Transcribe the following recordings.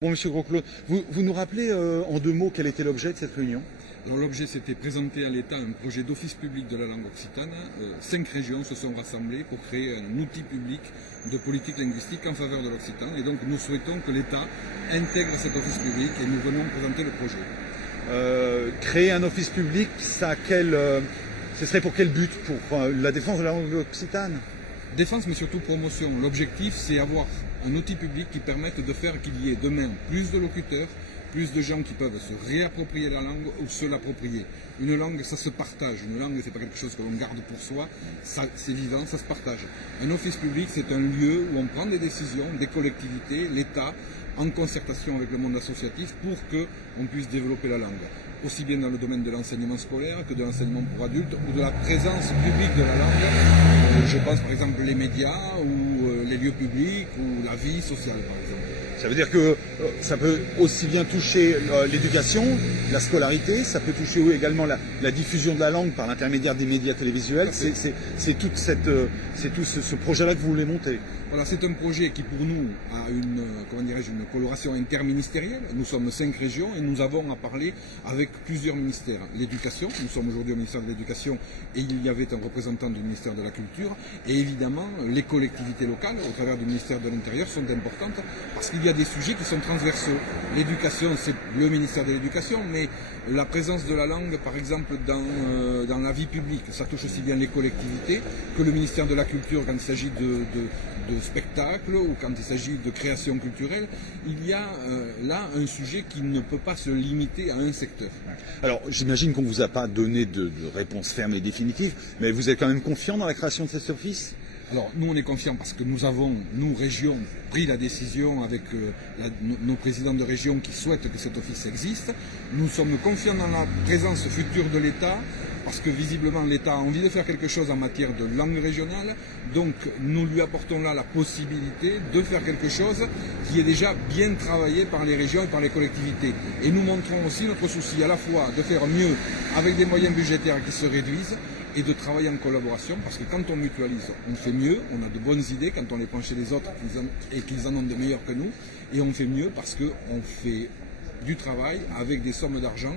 Bon, Monsieur Grosclaude, vous nous rappelez en 2 mots quel était l'objet de cette réunion? Alors l'objet, c'était présenter à l'État un projet d'office public de la langue occitane. 5 régions se sont rassemblées pour créer un outil public de politique linguistique en faveur de l'occitan. Et donc nous souhaitons que l'État intègre cet office public et nous venons présenter le projet. Créer un office public, ce serait pour quel but? Pour la défense de la langue occitane? Défense, mais surtout promotion. L'objectif, c'est avoir un outil public qui permette de faire qu'il y ait demain plus de locuteurs, plus de gens qui peuvent se réapproprier la langue ou se l'approprier. Une langue, ça se partage. Une langue, c'est pas quelque chose que l'on garde pour soi. C'est vivant, ça se partage. Un office public, c'est un lieu où on prend des décisions, des collectivités, l'État, en concertation avec le monde associatif pour qu'on puisse développer la langue. Aussi bien dans le domaine de l'enseignement scolaire que de l'enseignement pour adultes ou de la présence publique de la langue. Je pense par exemple les médias ou les lieux publics ou la vie sociale par exemple. Ça veut dire que ça peut aussi bien toucher l'éducation, la scolarité, ça peut toucher également la diffusion de la langue par l'intermédiaire des médias télévisuels. C'est tout ce projet-là que vous voulez monter. Voilà, c'est un projet qui pour nous a une coloration interministérielle. Nous sommes 5 régions et nous avons à parler avec plusieurs ministères. L'éducation, nous sommes aujourd'hui au ministère de l'Éducation et il y avait un représentant du ministère de la Culture. Et évidemment, les collectivités locales, au travers du ministère de l'Intérieur, sont importantes parce qu'il y a des sujets qui sont transversaux. L'éducation, c'est le ministère de l'Éducation, mais la présence de la langue, par exemple, dans la vie publique, ça touche aussi bien les collectivités que le ministère de la Culture quand il s'agit de spectacle ou quand il s'agit de création culturelle. Il y a là un sujet qui ne peut pas se limiter à un secteur. Alors j'imagine qu'on ne vous a pas donné de réponse ferme et définitive, mais vous êtes quand même confiant dans la création de cet office? Alors nous on est confiants parce que nous avons, nous régions, pris la décision avec nos présidents de région qui souhaitent que cet office existe. Nous sommes confiants dans la présence future de l'État parce que visiblement l'État a envie de faire quelque chose en matière de langue régionale. Donc nous lui apportons là la possibilité de faire quelque chose qui est déjà bien travaillé par les régions et par les collectivités. Et nous montrons aussi notre souci à la fois de faire mieux avec des moyens budgétaires qui se réduisent et de travailler en collaboration, parce que quand on mutualise, on fait mieux, on a de bonnes idées quand on les prend chez les autres et qu'ils en ont de meilleures que nous, et on fait mieux parce qu'on fait du travail avec des sommes d'argent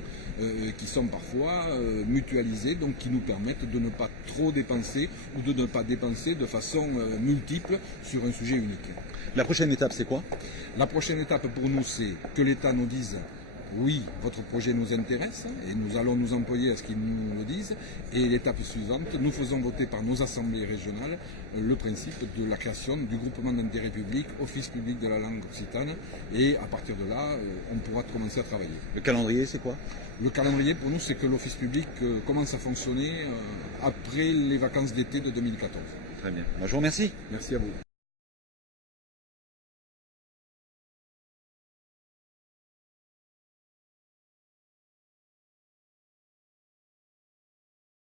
qui sont parfois mutualisées, donc qui nous permettent de ne pas trop dépenser ou de ne pas dépenser de façon multiple sur un sujet unique. La prochaine étape, c'est quoi? La prochaine étape pour nous, c'est que l'État nous dise oui, votre projet nous intéresse et nous allons nous employer à ce qu'ils nous le disent. Et l'étape suivante, nous faisons voter par nos assemblées régionales le principe de la création du groupement d'intérêt public, office public de la langue occitane. Et à partir de là, on pourra commencer à travailler. Le calendrier, c'est quoi? Le calendrier, pour nous, c'est que l'office public commence à fonctionner après les vacances d'été de 2014. Très bien. Moi, je vous remercie. Merci à vous.